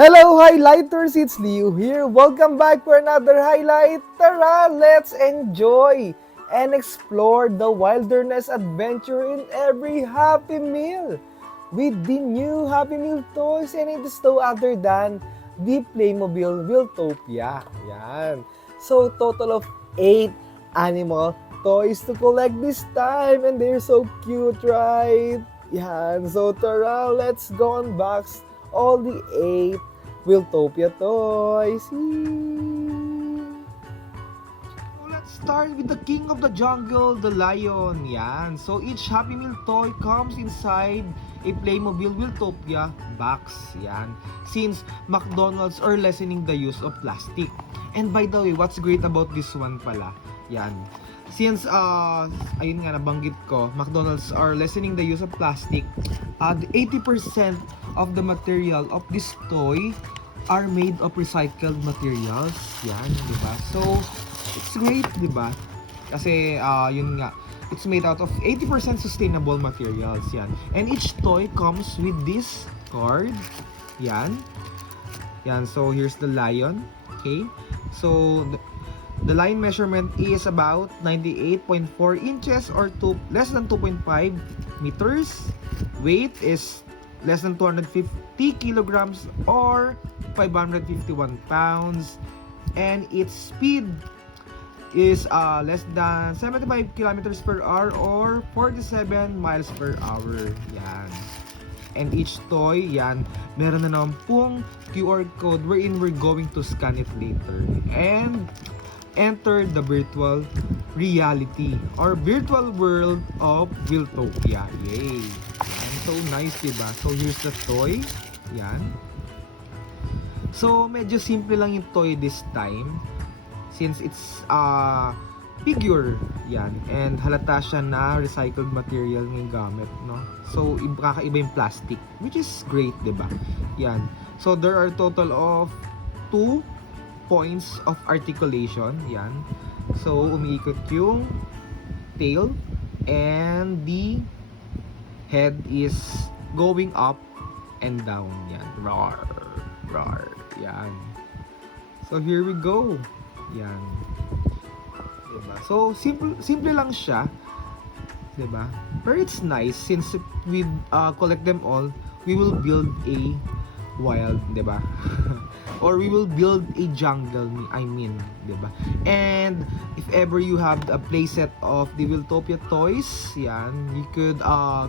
Hello Highlighters, it's Liu here. Welcome back for another highlight. Tara, let's enjoy and explore the wilderness adventure in every Happy Meal with the new Happy Meal toys, and it is no other than the Playmobil Wiltopia. Yan. So total of 8 animal toys to collect this time, and they're so cute, right? Yan. So tara, let's go unbox all the 8 Wiltopia toys. So let's start with the king of the jungle, the lion. Yan. So each Happy Meal toy comes inside a Playmobil Wiltopia box. Yan. Since McDonald's are lessening the use of plastic. And by the way, what's great about this one pala? Yan. Since ayun nga nabanggit ko, McDonald's are lessening the use of plastic, 80% of the material of this toy are made of recycled materials. Yan, di ba? So, it's great, di ba? Kasi, yun nga, it's made out of 80% sustainable materials. Yan. And each toy comes with this card. Yan. Yan, so here's the lion. Okay? So, the line measurement is about 98.4 inches or less than 2.5 meters. Weight is less than 250 kilograms or 551 pounds. And its speed is less than 75 kilometers per hour or 47 miles per hour. Yan. And each toy, yan, meron na naman pong QR code wherein we're going to scan it later. And enter the virtual reality or virtual world of Wiltopia. Yay! Yan. So nice, diba? So here's the toy. Yan. So medyo simple lang yung toy this time since it's figure. Yan. And halata siya na recycled material ng gamit, no? So kakaiba yung plastic, which is great, diba? Yan. So there are total of 2 points of articulation. Yan. So, umiikot yung tail and the head is going up and down. Yan. Roar. Roar. Yan. So, here we go. Yan. Diba? So, simple lang siya. Diba? But it's nice since we collect them all, we will build a wild, diba? Or we will build a jungle, I mean, diba? And if ever you have a playset of the Wiltopia toys, yan, you could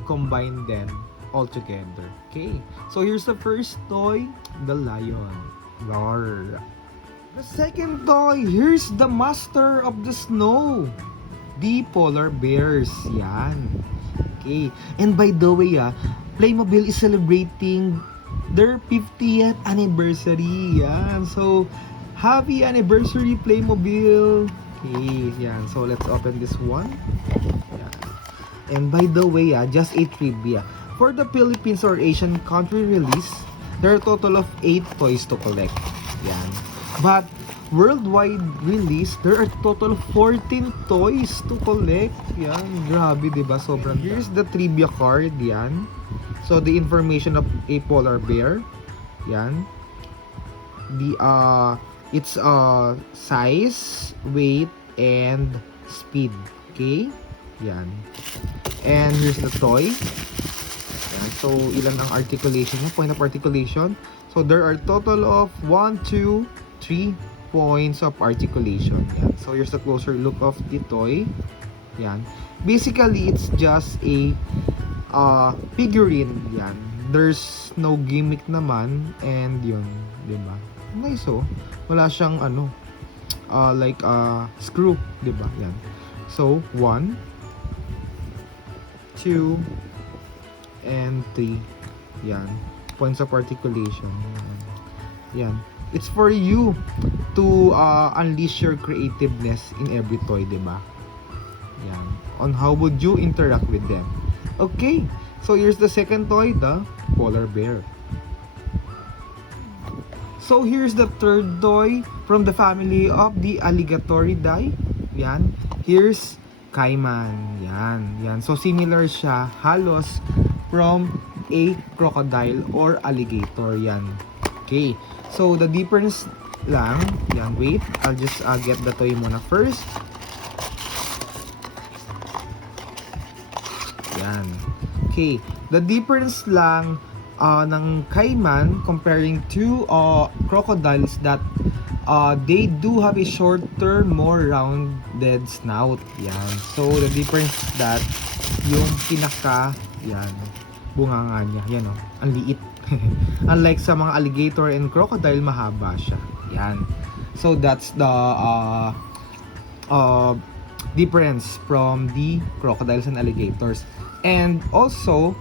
combine them all together. Okay, so here's the first toy, the lion. Roar. The second toy, here's the master of the snow, the polar bears. Yan. Okay, and by the way, Playmobil is celebrating their 50th anniversary. Yan. So, happy anniversary Playmobil. Okay, yan. So, let's open this one. Yan. And by the way, just a trivia. For the Philippines or Asian country release, there are a total of 8 toys to collect. Yan. But, worldwide release, there are total of 14 toys to collect. Yan. Grabe, diba? Sobrang. Here's the trivia card. Yan. So the information of a polar bear, yan. The its size, weight, and speed. Okay, yan. And here's the toy. Yan. So ilan ang articulation niya? Point of articulation. So there are total of 1, 2, 3 points of articulation. Yan. So here's the closer look of the toy. Yan. Basically, it's just a figurine. Yan. There's no gimmick naman, and yun, di ba? Nice, oh. Wala siyang like screw, di ba? Yan. So 1, 2, and 3. Yan. Points of articulation. Yan. It's for you to unleash your creativeness in every toy, di ba? Yan. On how would you interact with them. Okay, so here's the second toy, the polar bear. So here's the third toy from the family of the Alligatoridae. Yan. Here's Caiman. Yan. Yan. So similar siya halos from a crocodile or alligator. Yan. Okay. So, the difference lang, yan, wait, I'll just get the toy muna first. Yan. Okay. The difference lang ng Cayman comparing to crocodiles that they do have a shorter, more rounded snout. Yan. So, the difference is that yung pinaka, yan, bunganga niya. Yan o. Ang liit. Unlike sa mga alligator and crocodile, mahaba siya. Yan. So, that's the difference from the crocodiles and alligators. And also,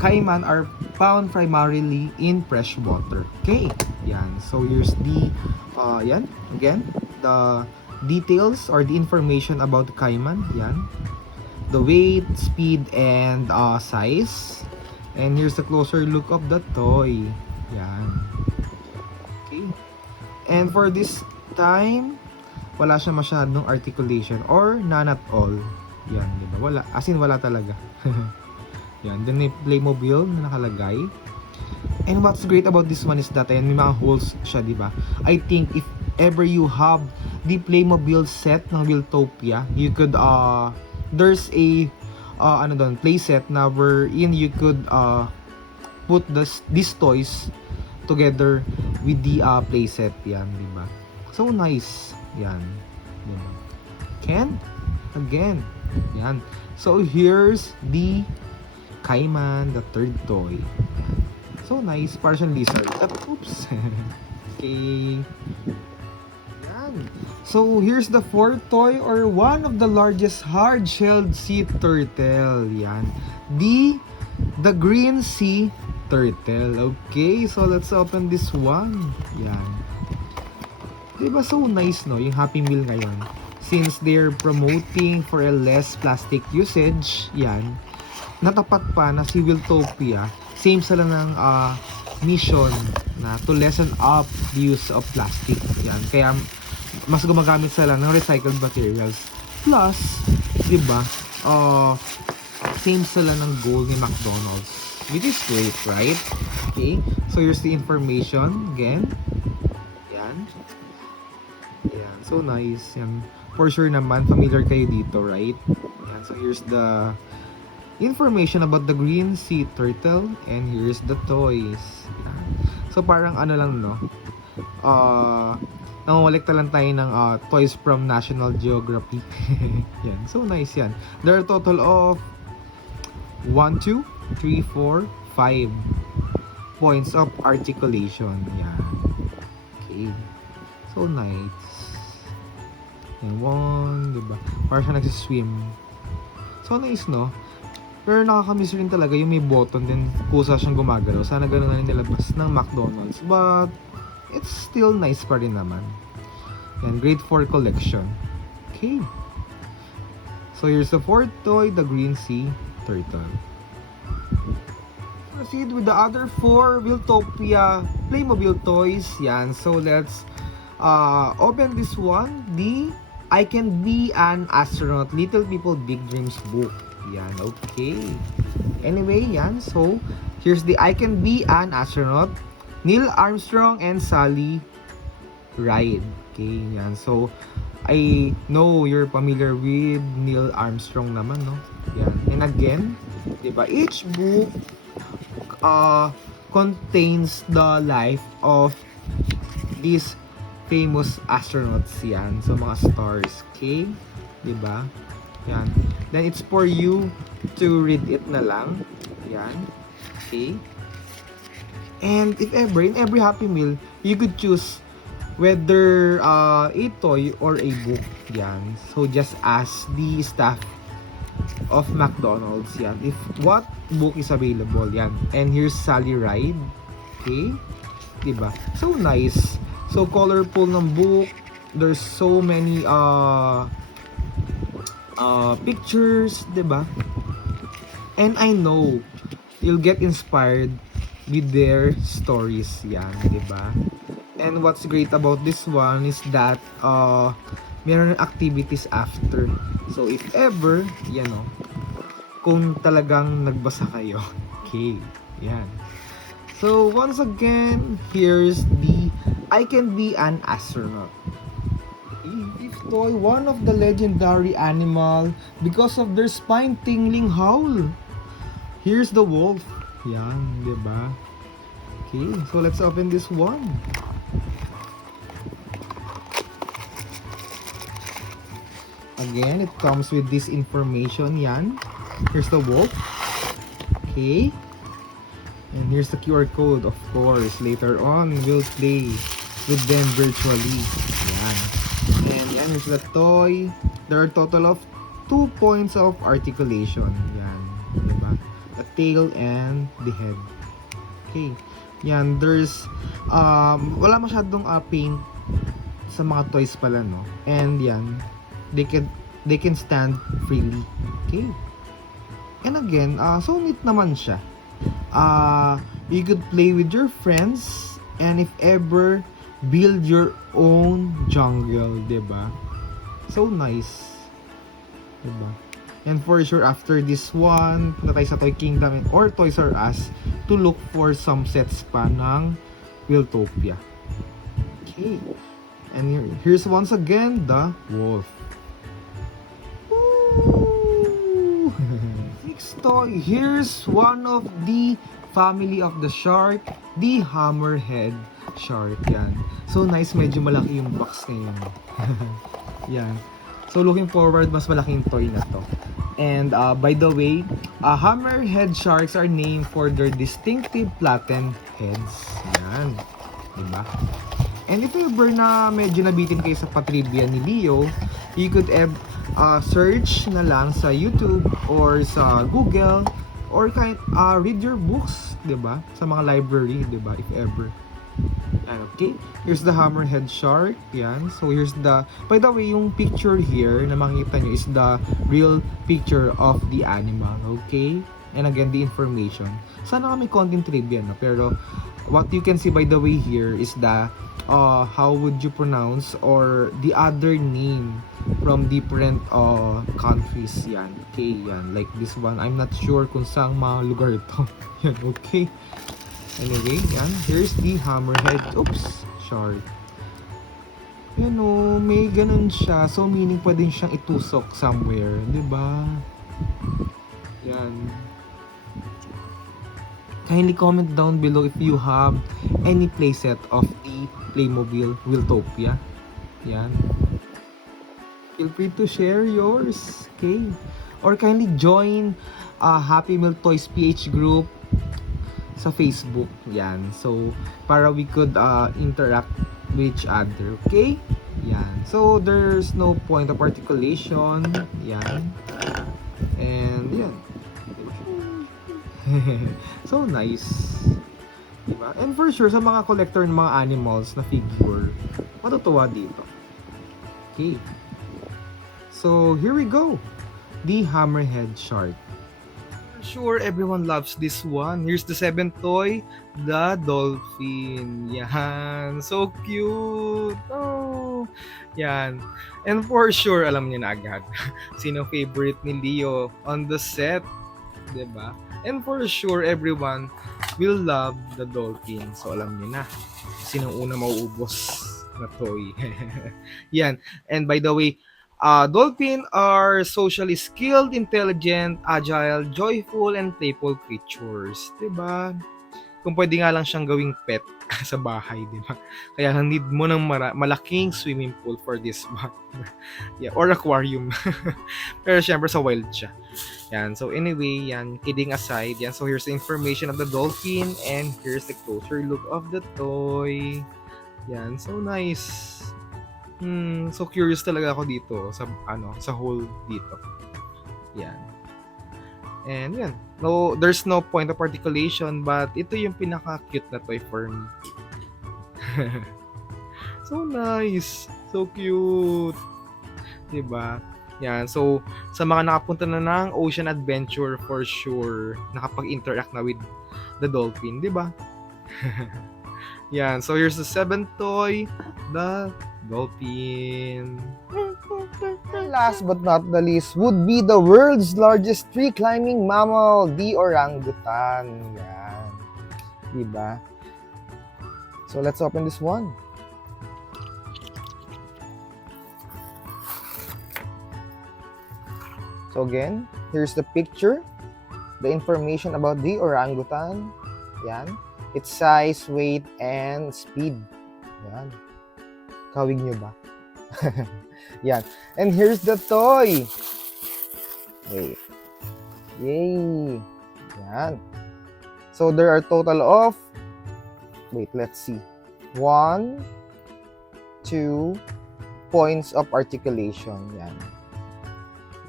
caiman are found primarily in fresh water. Okay. Yan. So, here's the yan. Again, the details or the information about the caiman. Yan. The weight, speed, and size. And here's a closer look of the toy. Yan. Okay. And for this time, wala siya masyadong articulation or none at all. Yan, diba? Wala. As in, wala talaga. Yan. Then may Playmobil na nakalagay. And what's great about this one is that ayan, may mga holes siya, diba? I think if ever you have the Playmobil set ng Wiltopia, you could, there's a play set na wherein you could put these toys together with the play set. Yan, diba? So nice. Yan, diba? Again. Yan. So here's the Caiman, the third toy. So nice. Partial lizard. Oops. Okay. Yan. So here's the fourth toy, or one of the largest hard-shelled sea turtle. Yan. The green sea turtle. Okay, so let's open this one. Yan. Diba so nice, no? Yung Happy Meal ngayon. Since they're promoting for a less plastic usage, yan. Natapat pa na si Wiltopia, same sila ng mission na to lessen up the use of plastic. Yan. Kaya mas gumagamit sila ng recycled materials. Plus, diba, same sila ng goal ni McDonald's. Which is great, right? Okay. So, here's the information. Again. Yan. Yan. So, nice. Yan. For sure naman, familiar kayo dito, right? Yan. So, here's the information about the green sea turtle. And here's the toys. Yan. So, parang ano lang, no? Nangungulikta lang tayo ng toys from National Geography. Yan. So, nice yan. There are a total of 1, 2, 3, 4, 5 points of articulation. Yan. Okay. So, nice. Yan. 1, diba? Parang siya nagsiswim. So, nice, no? Pero nakakamiss rin talaga yung may button din kusa siyang gumagalaw. Sana gano'n na rin nilabas ng McDonald's. But, it's still nice pa rin naman. Yan, grade 4 collection. Okay. So, here's the fourth toy, the green sea turtle. Proceed with the other 4 Wiltopia Playmobil toys. Yan. So, let's open this one. The I Can Be an Astronaut, Little People Big Dreams book. Yan. Okay. Anyway, yan. So, here's the I Can Be an Astronaut, Neil Armstrong and Sally Ride. Okay, yan. So, I know you're familiar with Neil Armstrong naman, no? Yan. And again, diba, each book contains the life of these famous astronauts. Yan. So, mga stars. Okay? Diba? Yan. Then, it's for you to read it na lang. Yan. Okay? And if ever, in every Happy Meal, you could choose whether a toy or a book. Yan. So, just ask the staff of McDonald's. Yan. If what book is available. Yan. And here's Sally Ride. Okay? Diba? So, nice. So, colorful ng book. There's so many pictures. Diba? And I know you'll get inspired with their stories. Yan. Diba? And what's great about this one is that meron activities after. So if ever, yan kung talagang nagbasa kayo. Okay, yan. So once again, here's the I Can Be an Astronaut. If toy, one of the legendary animal because of their spine-tingling howl. Here's the wolf. Yan, diba? Okay, so let's open this one. Again, it comes with this information. Yan. Here's the wolf. Okay. And here's the QR code, of course. Later on, we'll play with them virtually. Yan. And yan, here's the toy. There are a total of 2 points of articulation. Yan. Diba? The tail and the head. Okay. Yan, there's wala masyadong paint sa mga toys pala, no? And yan, they can stand freely. Okay. And again, so neat naman siya. You could play with your friends and if ever build your own jungle, 'di ba? So nice. 'Di ba? And for sure after this one, punta tayo sa Toy Kingdom or Toys R Us to look for some sets pa ng Wiltopia. Okay. And here's once again the wolf. Next toy, here's one of the family of the shark, the hammerhead shark. Yan. So nice, medyo malaki yung box ngayon. Yan. So looking forward, mas malaking toy na to. And by the way, hammerhead sharks are named for their distinctive flattened heads. Yan. Diba? And if ever na medyo nabitin kayo sa patrivia ni Leo, you could search na lang sa YouTube or sa Google or read your books, 'di ba? Sa mga library, 'di ba? If ever. Okay, here's the hammerhead shark. Yan. So here's the, by the way, yung picture here na makikita nyo is the real picture of the animal. Okay? And again, the information. Sana kami content trivia, no? Pero what you can see by the way here is the how would you pronounce or the other name from different countries. Yan. Okay, yan. Like this one. I'm not sure kung saan mga lugar ito. Yan. Okay. Anyway, yan. Here's the hammerhead. Oops. Shark. Yan o. May ganun siya. So, meaning pwede siyang itusok somewhere. Diba? Yan. Kindly comment down below if you have any playset of the Playmobil Wiltopia. Yan. Feel free to share yours. Okay? Or kindly join Happy Meal Toys PH group sa Facebook. Yan. So, para we could interact with each other. Okay? Yan. So, there's no point of articulation. Yan. And, yan. So, nice. Diba? And for sure, sa mga collector ng mga animals na figure, matutuwa dito. Okay. So, here we go. The hammerhead shark. Sure, everyone loves this one. Here's the 7th toy, the dolphin. Yan. So cute. Oh. Yan. And for sure, alam niyo na agad sino favorite ni Leo on the set. Diba? And for sure, everyone will love the dolphin. So alam niyo na sinong una mauubos na toy. Yan. And by the way, dolphin are socially skilled, intelligent, agile, joyful, and playful creatures. Diba? Kung pwede nga lang siyang gawing pet sa bahay, diba? Kaya need mo ng malaking swimming pool for this one. Yeah, or aquarium. Pero syempre sa wild siya. Yan. So anyway, yan. Kidding aside, yan. So here's the information of the dolphin and here's the closer look of the toy. Yan. So nice. So curious talaga ako dito sa whole dito. Yan. And yan. No, there's no point of articulation but ito yung pinaka-cute na toy for me. So nice. So cute. Diba? Yan. So sa mga nakapunta na ng Ocean Adventure for sure, nakapag-interact na with the dolphin, diba? Yan. So here's the 7th toy, the dolphin. Last but not the least would be the world's largest tree climbing mammal, the orangutan. Yan. Diba? So, let's open this one. So, again, here's the picture. The information about the orangutan. Yan. Its size, weight, and speed. Yan. Kawig nyo ba? Yan. And here's the toy. Wait. Yay. Yan. So, there are total of, wait, let's see. 1, 2 points of articulation. Yan.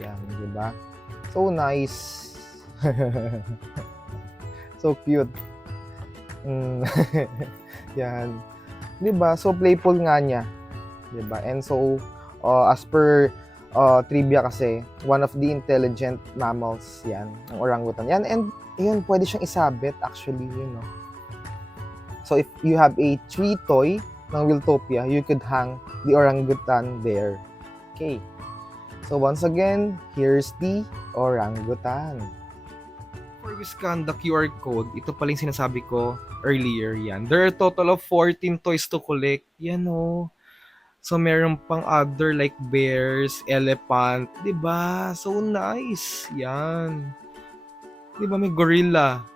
Yan, diba? So nice. So cute. Yan. Diba? So playful nga niya. Diba? And so, as per trivia kasi, one of the intelligent mammals yan, ang orangutan. Yan, and yun, pwede siyang isabit actually, you know. So if you have a tree toy ng Wiltopia, you could hang the orangutan there. Okay. So once again, here's the orangutan. For we scan the QR code, ito pala yung sinasabi ko earlier yan. There are a total of 14 toys to collect. Yan o. So meron pang other like bears, elephant. Diba? So nice. Yan. Diba may gorilla?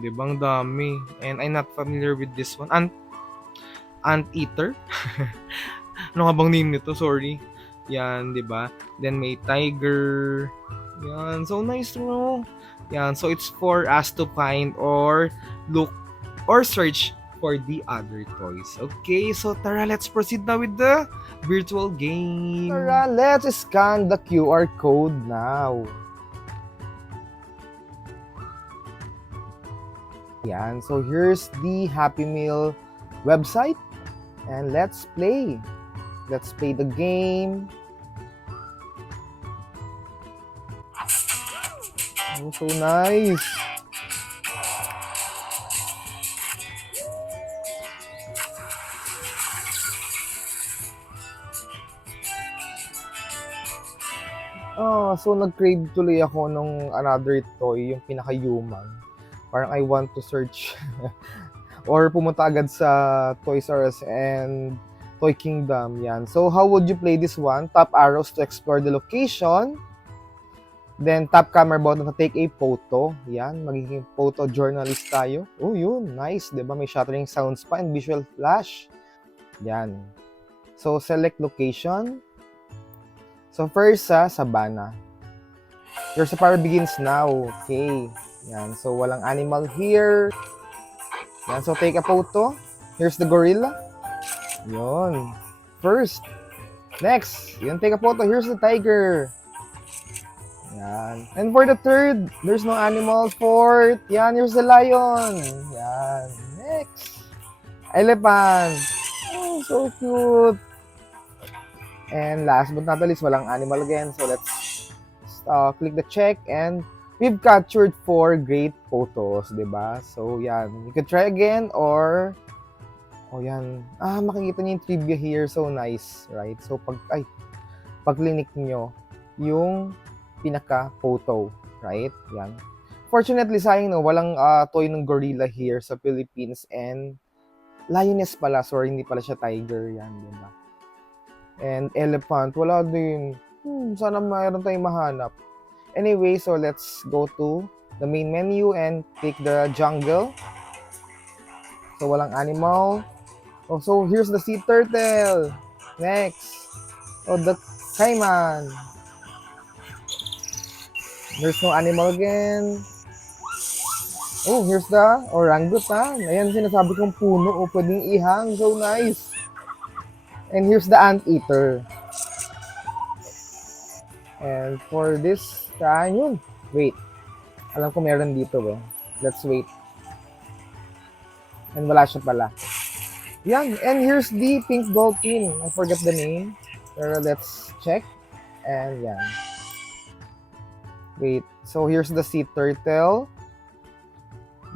Diba ang dami. And I'm not familiar with this one. Anteater? Ano nga bang name nito? Sorry. Yan, di ba? Then may tiger. Yan, so nice to know. Yan, so it's for us to find or look or search for the other toys. Okay, so tara, let's proceed now with the virtual game. Tara, let's scan the QR code now. Yan, so here's the Happy Meal website. And let's play. Let's play the game. Oh, so nice. So nag-crave tuloy ako nung another toy, yung pinaka-human. Parang I want to search or pumunta agad sa Toys R Us and Toy Kingdom. Yan. So how would you play this one? Tap arrows to explore the location. Then tap camera button to take a photo. Yan. Magiging photojournalist tayo. Oh, yun. Nice. Diba? May shuttering sounds pa and visual flash. Yan. So select location. So first sa Savannah. Your safari begins now. Okay. Yan. So walang animal here. Yan. So take a photo. Here's the gorilla. Yun. First. Next. Yan. Take a photo. Here's the tiger. Yan. And for the third, there's no animals. Fourth. Yan. Here's the lion. Yan. Next. Elephant. Oh, so cute. And last but not the least, walang animal again. So let's click the check and we've captured 4 great photos, diba? So yan, you could try again or yan. Makikita niyo yung trivia here. So nice, right? So pag clinic niyo yung pinaka-photo, right? Yan. Fortunately, sayang no, walang toy ng gorilla here sa Philippines and lioness pala. Sorry, hindi pala siya tiger yan, diba? And elephant, wala din. Sana mayroon tayong mahanap. Anyway, so let's go to the main menu and pick the jungle. So walang animal. Oh, so here's the sea turtle. Next. Oh, the caiman. There's no animal again. Oh, here's the orangutan. Ayan, sinasabi kong puno. O, pwedeng ihang. So nice. And here's the anteater. And for this time, yun. Wait. Alam ko meron dito, bro. Let's wait. And wala siya pala. Yan. And here's the pink dolphin. I forgot the name. Pero let's check. And yan. Wait. So here's the sea turtle.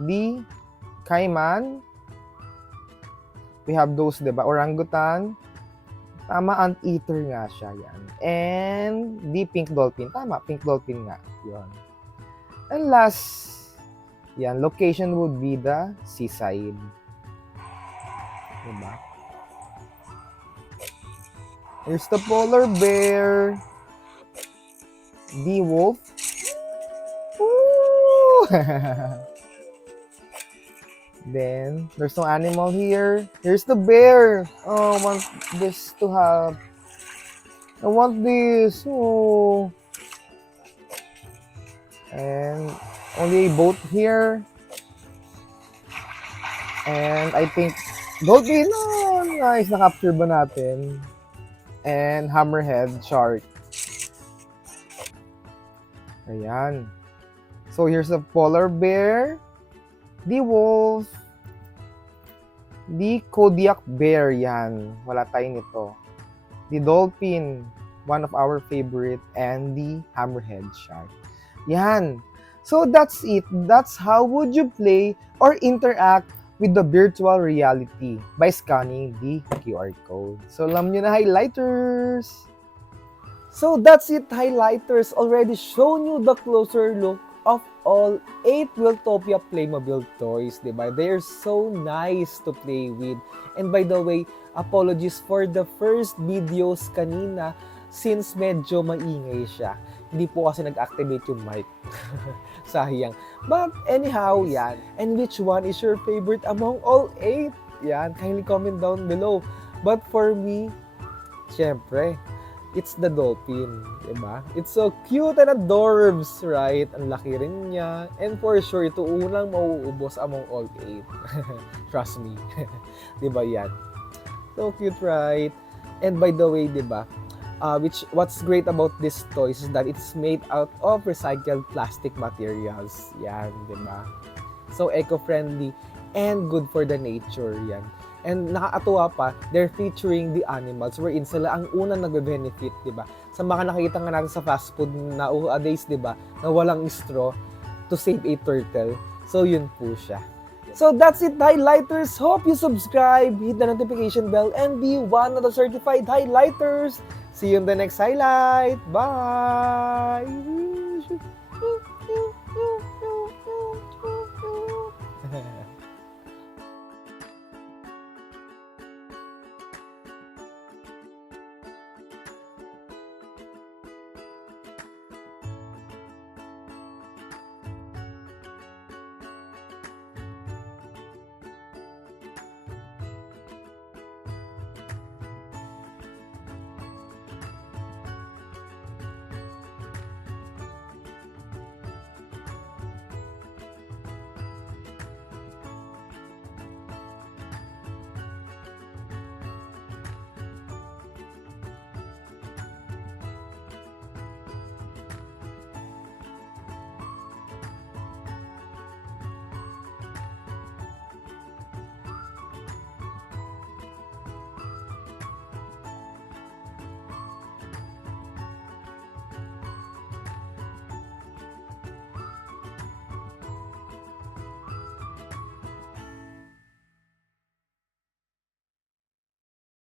The caiman. We have those, diba? Orangutan. Tama, anteater nga siya, yan. And the pink dolphin. Tama, pink dolphin nga. Yun. And last, Yan, location would be the seaside. Diba? Here's the polar bear. The wolf. Woo! Then, there's no animal here. Here's the bear. Oh, I want this to have. I want this. Oh. And only a boat here. And I think dolphin. Oh, nice. Na-capture ba natin? And hammerhead shark. Ayan. So, here's the polar bear. The wolf. The Kodiak bear. Yan. Wala tayo nito. The dolphin. One of our favorite. And the hammerhead shark. Yan. So, that's it. That's how would you play or interact with the virtual reality by scanning the QR code. So, alam nyo na, highlighters! So, that's it, highlighters. Already shown you the closer look of all 8 Wiltopia Playmobil toys, diba? They're so nice to play with. And by the way, apologies for the first videos kanina since medyo maingay siya. Hindi po kasi nag-activate yung mic. Sayang. But anyhow, yan. And which one is your favorite among all 8? Yan. Kindly comment down below. But for me, syempre, it's the dolphin. Diba? It's so cute and adorbs, right? Ang laki rin niya. And for sure, ito unang mauubos among all 8. Trust me. Diba yan? So cute, right? And by the way, diba? What's great about this toys is that it's made out of recycled plastic materials. Yan, di ba? So eco-friendly and good for the nature. Yan. And nakakatuwa pa, they're featuring the animals wherein sila ang unang nagbe-benefit, di ba? Sa mga nakikita nga natin sa fast food nowadays, di ba? Na walang straw to save a turtle. So yun po siya. So that's it, highlighters. Hope you subscribe, hit the notification bell, and be one of the certified highlighters. See you in the next highlight. Bye!